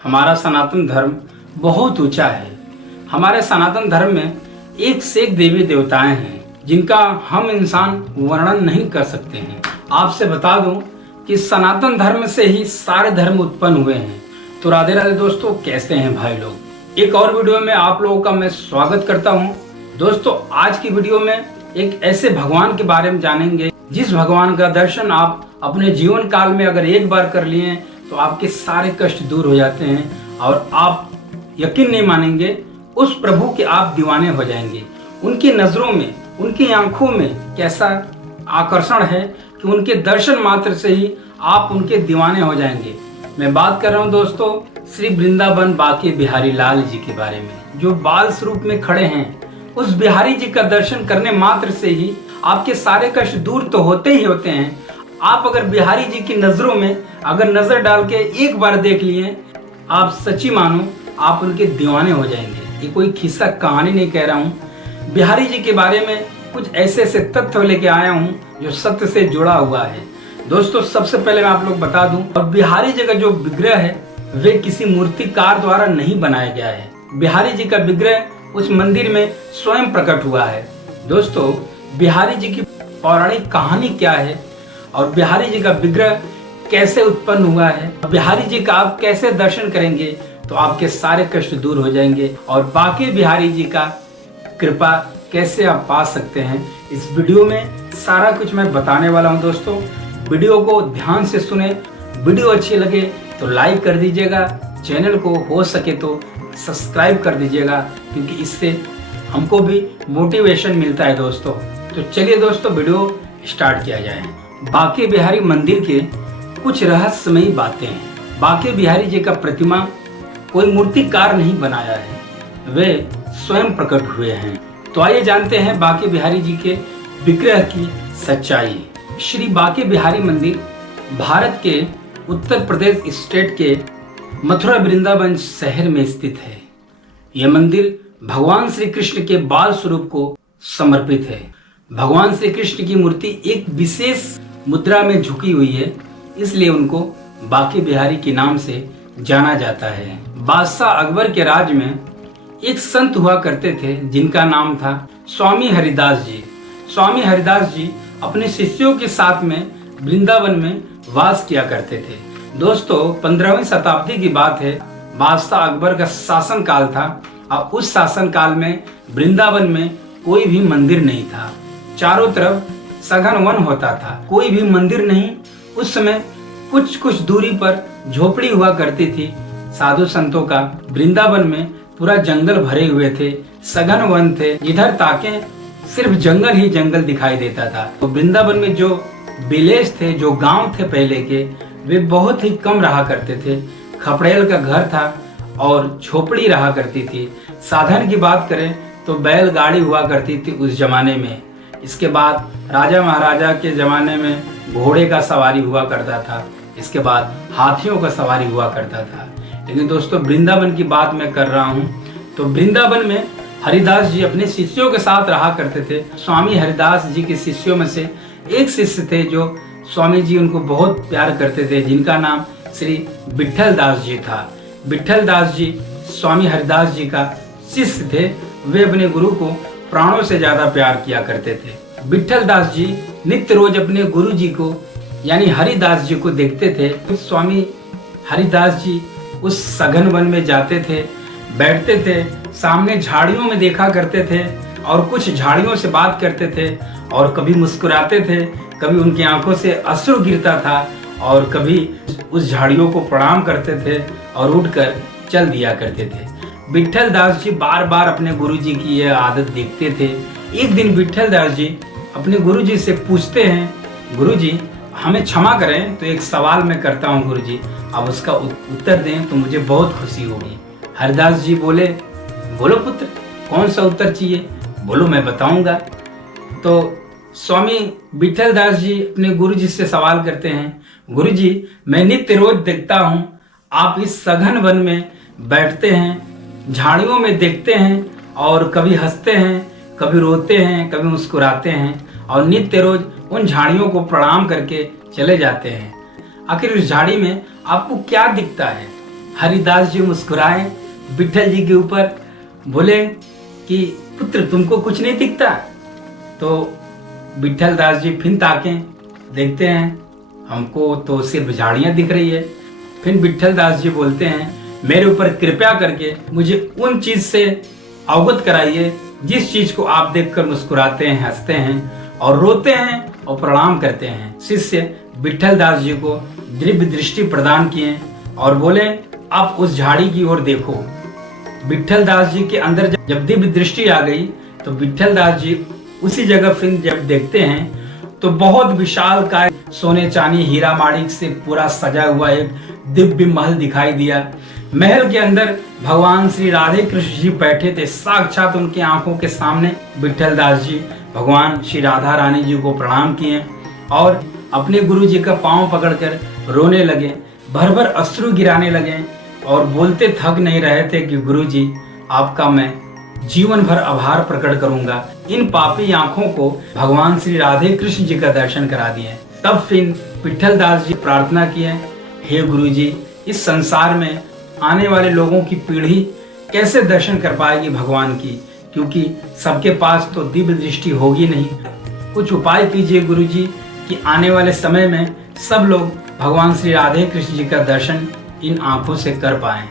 हमारा सनातन धर्म बहुत ऊंचा है। हमारे सनातन धर्म में एक से एक देवी देवताएं हैं जिनका हम इंसान वर्णन नहीं कर सकते हैं। आपसे बता दूं कि सनातन धर्म से ही सारे धर्म उत्पन्न हुए हैं। तो राधे राधे दोस्तों, कैसे हैं भाई लोग। एक और वीडियो में आप लोगों का मैं स्वागत करता हूं। दोस्तों, आज की वीडियो में एक ऐसे भगवान के बारे में जानेंगे जिस भगवान का दर्शन आप अपने जीवन काल में अगर एक बार कर लिए तो आपके सारे कष्ट दूर हो जाते हैं और आप यकीन नहीं मानेंगे, उस प्रभु के आप दीवाने हो जाएंगे। उनकी नजरों में, उनकी आंखों में कैसा आकर्षण है कि उनके दर्शन मात्र से ही आप उनके दीवाने हो जाएंगे। मैं बात कर रहा हूं दोस्तों श्री वृंदावन बांके बिहारी लाल जी के बारे में, जो बाल स्वरूप में खड़े हैं। उस बिहारी जी का दर्शन करने मात्र से ही आपके सारे कष्ट दूर तो होते ही होते हैं। आप अगर बिहारी जी की नजरों में अगर नजर डाल के एक बार देख लिए, आप सच्ची मानो आप उनके दीवाने हो जाएंगे। ये कोई खिस्सा कहानी नहीं कह रहा हूँ। बिहारी जी के बारे में कुछ ऐसे ऐसे तथ्य लेके आया हूँ जो सत्य से जुड़ा हुआ है। दोस्तों, सबसे पहले मैं आप लोग बता दूं, और बिहारी जी का जो विग्रह है वे किसी मूर्तिकार द्वारा नहीं बनाया गया है। बिहारी जी का विग्रह उस मंदिर में स्वयं प्रकट हुआ है। दोस्तों, बिहारी जी की पौराणिक कहानी क्या है और बिहारी जी का विग्रह कैसे उत्पन्न हुआ है, बिहारी जी का आप कैसे दर्शन करेंगे तो आपके सारे कष्ट दूर हो जाएंगे और बांके बिहारी जी का कृपा कैसे आप पा सकते हैं, इस वीडियो में सारा कुछ मैं बताने वाला हूं। दोस्तों, वीडियो को ध्यान से सुने। वीडियो अच्छी लगे तो लाइक कर दीजिएगा, चैनल को हो सके तो सब्सक्राइब कर दीजिएगा, क्योंकि इससे हमको भी मोटिवेशन मिलता है दोस्तों। तो चलिए दोस्तों, वीडियो स्टार्ट किया जाए। बांके बिहारी मंदिर के कुछ रहस्यमयी बातें हैं। बांके बिहारी जी का प्रतिमा कोई मूर्तिकार नहीं बनाया है, वे स्वयं प्रकट हुए हैं। तो आइए जानते हैं बांके बिहारी जी के विग्रह की सच्चाई। श्री बांके बिहारी मंदिर भारत के उत्तर प्रदेश स्टेट के मथुरा वृंदावन शहर में स्थित है। यह मंदिर भगवान श्री कृष्ण के बाल स्वरूप को समर्पित है। भगवान श्री कृष्ण की मूर्ति एक विशेष मुद्रा में झुकी हुई है, इसलिए उनको बांके बिहारी के नाम से जाना जाता है। बादशाह अकबर के राज में एक संत हुआ करते थे जिनका नाम था स्वामी हरिदास जी। स्वामी हरिदास जी अपने शिष्यों के साथ में वृंदावन में वास किया करते थे। दोस्तों, 15वीं शताब्दी की बात है। बादशाह अकबर का शासन काल था और उस शासन काल में वृंदावन में कोई भी मंदिर नहीं था। चारों तरफ सघन वन होता था, कोई भी मंदिर नहीं। उस समय कुछ कुछ दूरी पर झोपड़ी हुआ करती थी साधु संतों का। वृंदावन में पूरा जंगल भरे हुए थे, सघन वन थे, जिधर ताके सिर्फ जंगल ही जंगल दिखाई देता था। तो वृंदावन में जो विलेज थे, जो गांव थे पहले के, वे बहुत ही कम रहा करते थे। खपड़ेल का घर था और झोपड़ी रहा करती थी। साधन की बात करें तो बैलगाड़ी हुआ करती थी उस जमाने में। इसके बाद राजा महाराजा के जमाने में घोड़े का सवारी हुआ करता था, इसके बाद हाथियों का सवारी हुआ करता था। लेकिन दोस्तों, वृंदावन की बात मैं कर रहा हूँ, तो वृंदावन में हरिदास जी अपने शिष्यों के साथ रहा करते थे। स्वामी हरिदास जी के शिष्यों में से एक शिष्य थे जो स्वामी जी उनको बहुत प्यार करते थे, जिनका नाम श्री विट्ठल दास जी था। विट्ठल दास जी स्वामी हरिदास जी का शिष्य थे। वे अपने गुरु को प्राणों से ज्यादा प्यार किया करते थे। विट्ठल दास जी नित्य रोज अपने गुरु जी को यानी हरिदास जी को देखते थे। स्वामी हरिदास जी उस सघन वन में जाते थे, बैठते थे, सामने झाड़ियों में देखा करते थे और कुछ झाड़ियों से बात करते थे और कभी मुस्कुराते थे, कभी उनकी आंखों से अश्रु गिरता था और कभी उस झाड़ियों को प्रणाम करते थे और उठकर चल दिया करते थे। विट्ठल दास जी बार बार अपने गुरुजी की यह आदत देखते थे। एक दिन विट्ठल दास जी अपने गुरुजी से पूछते हैं, गुरुजी हमें क्षमा करें, तो एक सवाल मैं करता हूँ गुरुजी, आप उसका उत्तर दें तो मुझे बहुत खुशी होगी। हरिदास जी बोले, बोलो पुत्र, कौन सा उत्तर चाहिए, बोलो मैं बताऊंगा। तो स्वामी विट्ठल दास जी अपने गुरुजी से सवाल करते हैं, गुरुजी मैं नित्य रोज देखता हूँ आप इस सघन वन में बैठते हैं, झाड़ियों में देखते हैं और कभी हंसते हैं, कभी रोते हैं, कभी मुस्कुराते हैं और नित्य रोज उन झाड़ियों को प्रणाम करके चले जाते हैं। आखिर उस झाड़ी में आपको क्या दिखता है? हरिदास जी मुस्कुराए विट्ठल जी के ऊपर, बोले कि पुत्र तुमको कुछ नहीं दिखता? तो विट्ठल दास जी फिर ताके देखते हैं, हमको तो सिर्फ झाड़ियाँ दिख रही है। फिर विट्ठल दास जी बोलते हैं, मेरे ऊपर कृपया करके मुझे उन चीज से अवगत कराइए जिस चीज को आप देखकर मुस्कुराते हैं, हंसते हैं और रोते हैं और प्रणाम करते हैं। शिष्य विट्ठल दास जी को दिव्य दृष्टि प्रदान किए और बोले, आप उस झाड़ी की ओर देखो। विट्ठल दास जी के अंदर जब दिव्य दृष्टि आ गई तो विट्ठल दास जी उसी जगह फिर जब देखते हैं तो बहुत विशाल काय सोने चांदी हीरा माणिक से पूरा सजा हुआ एक दिव्य महल दिखाई दिया। महल के अंदर भगवान श्री राधे कृष्ण जी बैठे थे। साक्षात उनकी आंखों के सामने विट्ठल दास जी भगवान श्री राधा रानी जी को प्रणाम किए और अपने गुरु जी का पांव पकड़कर रोने लगे, भर भर अश्रु गिराने लगे और बोलते थक नहीं रहे थे कि गुरु जी आपका मैं जीवन भर आभार प्रकट करूंगा। इन पापी आंखों को भगवान श्री राधे कृष्ण जी का दर्शन करा दिए। तब फिर विट्ठल दास जी प्रार्थना किए, हे गुरु जी, इस संसार में आने वाले लोगों की पीढ़ी कैसे दर्शन कर पाएगी भगवान की, क्योंकि सबके पास तो दिव्य दृष्टि होगी नहीं। कुछ उपाय कीजिए गुरु जी कि आने वाले समय में सब लोग भगवान श्री राधे कृष्ण जी का दर्शन इन आंखों से कर पाएं।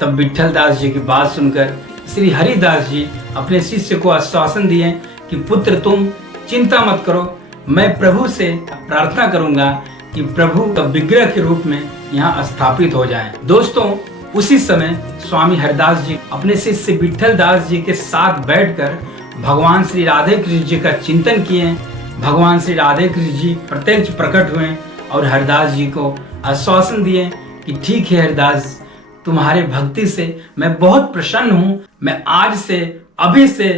तब विट्ठल दास जी की बात सुनकर श्री हरिदास जी अपने शिष्य को आश्वासन दिए कि पुत्र तुम चिंता मत करो, मैं प्रभु से प्रार्थना करूंगा कि प्रभु का विग्रह के रूप में यहाँ स्थापित हो जाएं। दोस्तों, उसी समय स्वामी हरिदास जी अपने शिष्य विट्ठल दास जी के साथ बैठकर भगवान श्री राधे कृष्ण जी का चिंतन किए। भगवान श्री राधे कृष्ण जी प्रत्यक्ष प्रकट हुए और हरिदास जी को आश्वासन दिए कि ठीक है हरिदास, तुम्हारे भक्ति से मैं बहुत प्रसन्न हूँ, मैं आज से अभी से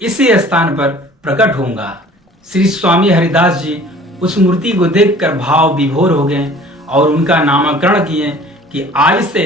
इसी स्थान पर प्रकट होऊंगा। श्री स्वामी हरिदास जी उस मूर्ति को देखकर भाव विभोर हो गए और उनका नामकरण किए कि आज से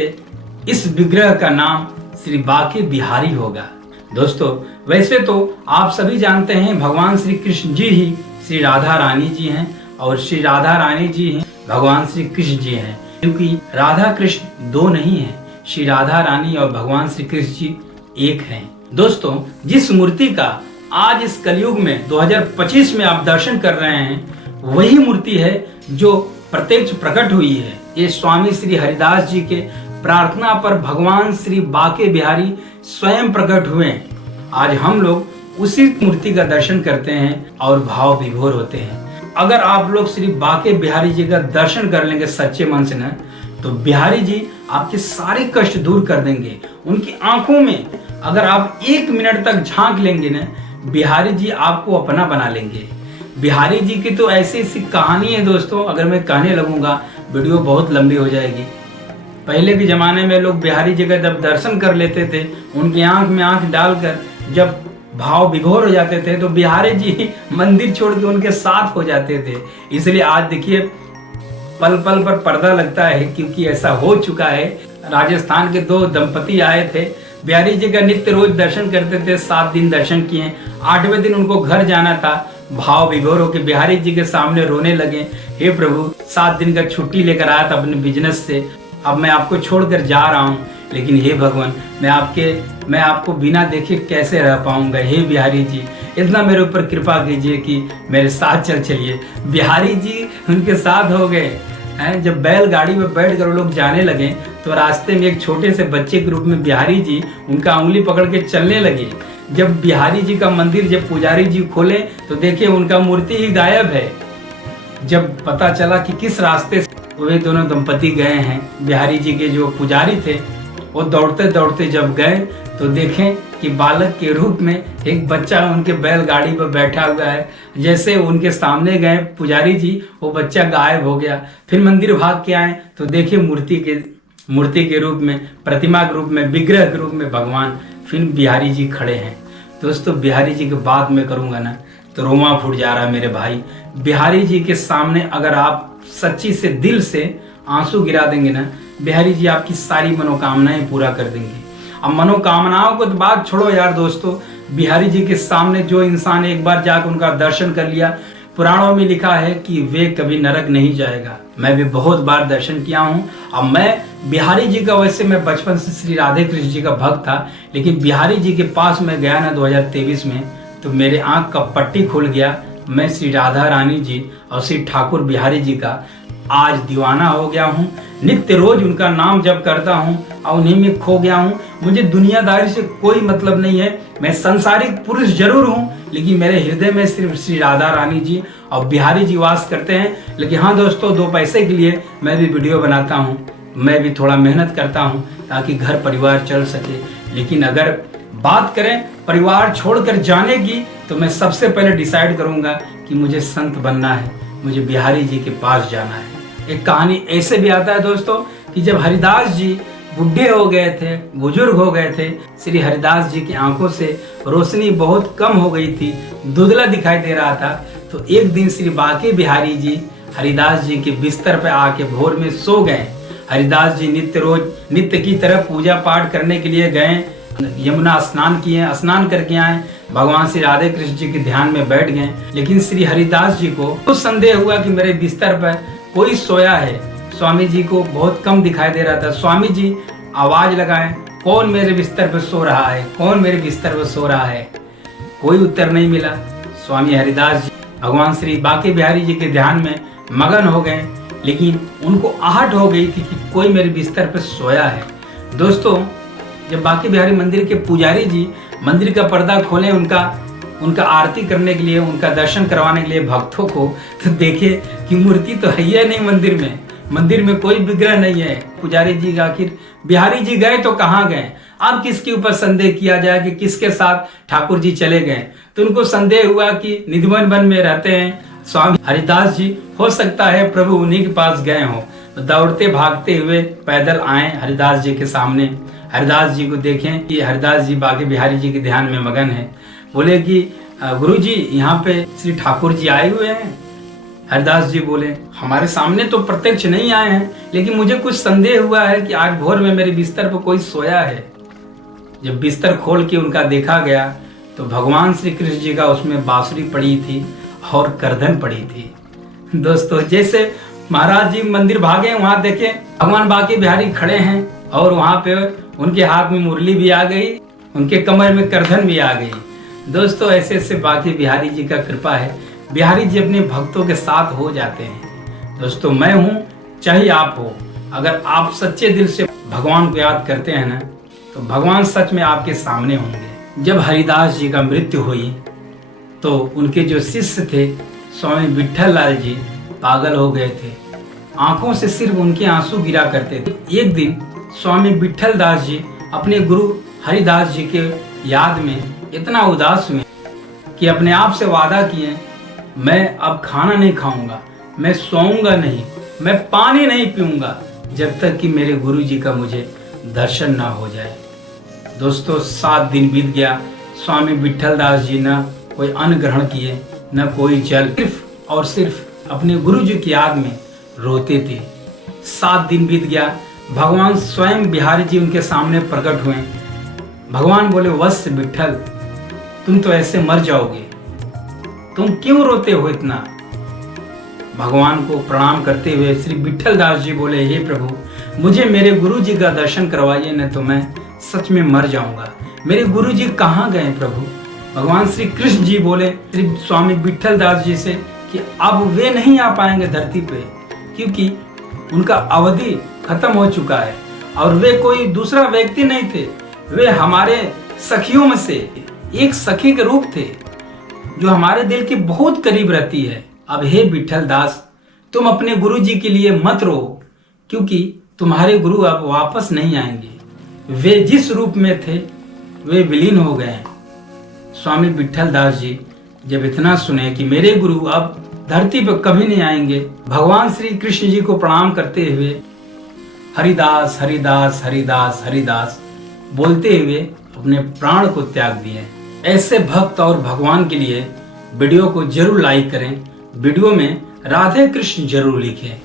इस विग्रह का नाम श्री बाके बिहारी होगा। दोस्तों, वैसे तो आप सभी जानते हैं भगवान श्री कृष्ण जी ही श्री राधा रानी जी हैं और श्री राधा रानी जी ही भगवान श्री कृष्ण जी हैं, क्योंकि राधा कृष्ण दो नहीं है, श्री राधा रानी और भगवान श्री कृष्ण जी एक हैं। दोस्तों, जिस मूर्ति का आज इस कलयुग में 2025 में आप दर्शन कर रहे हैं, वही मूर्ति है जो प्रत्यक्ष प्रकट हुई है। ये स्वामी श्री हरिदास जी के प्रार्थना पर भगवान श्री बाके बिहारी स्वयं प्रकट हुए। आज हम लोग उसी मूर्ति का दर्शन करते हैं और भाव विभोर होते हैं। अगर आप लोग श्री बाके बिहारी जी का दर्शन कर लेंगे सच्चे मन से न, तो बिहारी जी आपके सारे कष्ट दूर कर देंगे। उनकी आंखों में अगर आप 1 मिनट तक झांक लेंगे ना, बिहारी जी आपको अपना बना लेंगे। बिहारी जी की तो ऐसी ऐसी कहानी है दोस्तों, अगर मैं कहने लगूंगा वीडियो बहुत लंबी हो जाएगी। पहले के जमाने में लोग बिहारी जी का जब दर्शन कर लेते थे, उनकी आंख में आंख डालकर जब भाव विभोर हो जाते थे, तो बिहारी जी मंदिर छोड़ के उनके साथ हो जाते थे। इसलिए आज देखिए पल पल पर पर्दा लगता है, क्योंकि ऐसा हो चुका है। राजस्थान के 2 दंपति आए थे, बिहारी जी का नित्य रोज दर्शन करते थे, 7 दिन दर्शन किए। 8वें दिन उनको घर जाना था, भाव विभोर होकर बिहारी जी के सामने रोने लगे, हे प्रभु, 7 दिन का छुट्टी लेकर आया था अपने बिजनेस से, अब मैं आपको छोड़कर जा रहा हूँ, लेकिन हे भगवान, मैं आपको बिना देखे कैसे रह पाऊंगा। हे बिहारी जी, इतना मेरे ऊपर कृपा कीजिए कि मेरे साथ चलिए। बिहारी जी उनके साथ हो गए। जब बैलगाड़ी में बैठकर वो लोग जाने लगे तो रास्ते में एक छोटे से बच्चे के रूप में बिहारी जी उनका उंगली पकड़ के चलने लगे। जब बिहारी जी का मंदिर जब पुजारी जी खोले तो देखिए उनका मूर्ति ही गायब है। जब पता चला कि किस रास्ते से वे दोनों दंपति गए हैं, बिहारी जी के जो पुजारी थे वो दौड़ते दौड़ते जब गए तो देखें कि बालक के रूप में एक बच्चा उनके बैलगाड़ी पर बैठा हुआ है। जैसे उनके सामने गए पुजारी जी, वो बच्चा गायब हो गया। फिर मंदिर भाग के आए तो देखिए मूर्ति के रूप में, प्रतिमा के रूप में, विग्रह के रूप में भगवान फिर बिहारी जी खड़े हैं। दोस्तों, बिहारी जी की बात मैं करूँगा ना तो रोमा फूट जा रहा है मेरे भाई। बिहारी जी के सामने अगर आप सच्ची से दिल से आंसू गिरा देंगे ना, बिहारी जी आपकी सारी मनोकामनाएं पूरा कर देंगे। अब मनोकामनाओं को तो बात छोड़ो यार दोस्तों, बिहारी जी के सामने जो इंसान एक बार जाकर उनका दर्शन कर लिया, पुराणों में लिखा है कि वे कभी नरक नहीं जाएगा। मैं भी बहुत बार दर्शन किया हूँ। अब मैं बिहारी जी का, वैसे मैं बचपन से श्री राधे कृष्ण जी का भक्त था, लेकिन बिहारी जी के पास मैं गया ना 2023 में, तो मेरे आँख का पट्टी खुल गया। मैं श्री राधा रानी जी और श्री ठाकुर बिहारी जी का आज दीवाना हो गया हूँ। नित्य रोज उनका नाम जप करता हूँ और उन्हीं में खो गया हूँ। मुझे दुनियादारी से कोई मतलब नहीं है। मैं संसारिक पुरुष जरूर हूँ, लेकिन मेरे हृदय में सिर्फ श्री राधा रानी जी और बिहारी जी वास करते हैं। लेकिन हाँ दोस्तों, 2 पैसे के लिए मैं भी वीडियो बनाता हूँ, मैं भी थोड़ा मेहनत करता हूँ ताकि घर परिवार चल सके। लेकिन अगर बात करें परिवार छोड़कर जाने की, तो मैं सबसे पहले डिसाइड करूँगा कि मुझे संत बनना है, मुझे बिहारी जी के पास जाना है। एक कहानी ऐसे भी आता है दोस्तों कि जब हरिदास जी बुढ़े हो गए थे, बुजुर्ग हो गए थे, श्री हरिदास जी की आंखों से रोशनी बहुत कम हो गई थी, धुंधला दिखाई दे रहा था। तो एक दिन श्री बांके बिहारी जी हरिदास जी के बिस्तर पर आके भोर में सो गए। हरिदास जी नित्य की तरह पूजा पाठ करने के लिए गए, यमुना स्नान किए, स्नान करके आए, भगवान श्री राधे कृष्ण जी के ध्यान में बैठ गए। लेकिन श्री हरिदास जी को कुछ संदेह हुआ कि मेरे बिस्तर पर कोई सोया है। स्वामी जी को बहुत कम दिखाई दे रहा था। स्वामी जी आवाज लगाएं, कौन मेरे बिस्तर पर सो रहा है, कौन मेरे बिस्तर पर सो रहा है। कोई उत्तर नहीं मिला। स्वामी हरिदास जी भगवान श्री बांके बिहारी जी के ध्यान में मगन हो गए, लेकिन उनको आहट हो गई थी कि कोई मेरे बिस्तर पर सोया है। दोस्तों, जब बांके बिहारी मंदिर के पुजारी जी मंदिर का पर्दा खोले उनका आरती करने के लिए, उनका दर्शन करवाने के लिए भक्तों को, तो देखे कि मूर्ति तो है ही नहीं मंदिर में कोई विग्रह नहीं है। पुजारी जी आखिर बिहारी जी गए तो कहाँ गए। अब किसके ऊपर संदेह किया जाए कि किसके साथ ठाकुर जी चले गए। तो उनको संदेह हुआ कि निधिवन वन में रहते हैं स्वामी हरिदास जी, हो सकता है प्रभु उन्हीं के पास गए हों। तो दौड़ते भागते हुए पैदल आए हरिदास जी के सामने। हरिदास जी को देखें कि हरिदास जी बांके बिहारी जी के ध्यान में मगन है। बोले कि गुरु जी, यहाँ पे श्री ठाकुर जी आए हुए हैं। हरिदास जी बोले, हमारे सामने तो प्रत्यक्ष नहीं आए हैं, लेकिन मुझे कुछ संदेह हुआ है कि आज भोर में मेरे बिस्तर पर कोई सोया है। जब बिस्तर खोल के उनका देखा गया तो भगवान श्री कृष्ण जी का उसमें बांसुरी पड़ी थी और करधन पड़ी थी। दोस्तों, जैसे महाराज जी मंदिर भागे, वहां देखे भगवान बांके बिहारी खड़े हैं और वहां पे उनके हाथ में मुरली भी आ गई, उनके कमर में करधन भी आ गई। दोस्तों, ऐसे ऐसे बांके बिहारी जी का कृपा है। बिहारी जी अपने भक्तों के साथ हो जाते हैं। दोस्तों, मैं हूँ, चाहे आप हो, अगर आप सच्चे दिल से भगवान को याद करते हैं ना, तो भगवान सच में आपके सामने होंगे। जब हरिदास जी का मृत्यु हुई तो उनके जो शिष्य थे स्वामी विट्ठल लाल जी पागल हो गए थे। आंखों से सिर्फ उनके आंसू गिरा करते थे। एक दिन स्वामी विट्ठल दास जी अपने गुरु हरिदास जी के याद में इतना उदास हुए कि अपने आप से वादा किए, मैं अब खाना नहीं खाऊंगा, मैं सोऊंगा नहीं, मैं पानी नहीं पीऊंगा जब तक कि मेरे गुरु जी का मुझे दर्शन ना हो जाए। दोस्तों, 7 दिन बीत गया। स्वामी विट्ठल दास जी न कोई अन्न ग्रहण किए, न कोई जल, सिर्फ और सिर्फ अपने गुरु जी की याद में रोते थे। 7 दिन बीत गया। भगवान स्वयं बिहारी जी उनके सामने प्रकट हुए। भगवान बोले, वत्स विट्ठल, तुम तो ऐसे मर जाओगे, तुम क्यों रोते हो इतना। भगवान को प्रणाम करते हुए श्री विट्ठल दास जी बोले, हे प्रभु, मुझे मेरे गुरु जी का दर्शन करवाइए, न तो मैं सच में मर जाऊंगा। मेरे गुरु जी कहाँ गए प्रभु। भगवान श्री कृष्ण जी बोले श्री स्वामी विट्ठल दास जी से कि अब वे नहीं आ पाएंगे धरती पे, क्योंकि उनका अवधि खत्म हो चुका है और वे कोई दूसरा व्यक्ति नहीं थे, वे हमारे सखियों में से एक सखी के रूप थे जो हमारे दिल के बहुत करीब रहती है। अब हे विट्ठल दास, तुम अपने गुरु जी के लिए मत रो, क्योंकि तुम्हारे गुरु अब वापस नहीं आएंगे। वे जिस रूप में थे वे विलीन हो गए। स्वामी विट्ठल दास जी जब इतना सुने कि मेरे गुरु अब धरती पर कभी नहीं आएंगे, भगवान श्री कृष्ण जी को प्रणाम करते हुए हरिदास हरिदास हरिदास हरिदास बोलते हुए अपने प्राण को त्याग दिए। ऐसे भक्त और भगवान के लिए वीडियो को जरूर लाइक करें, वीडियो में राधे कृष्ण जरूर लिखें।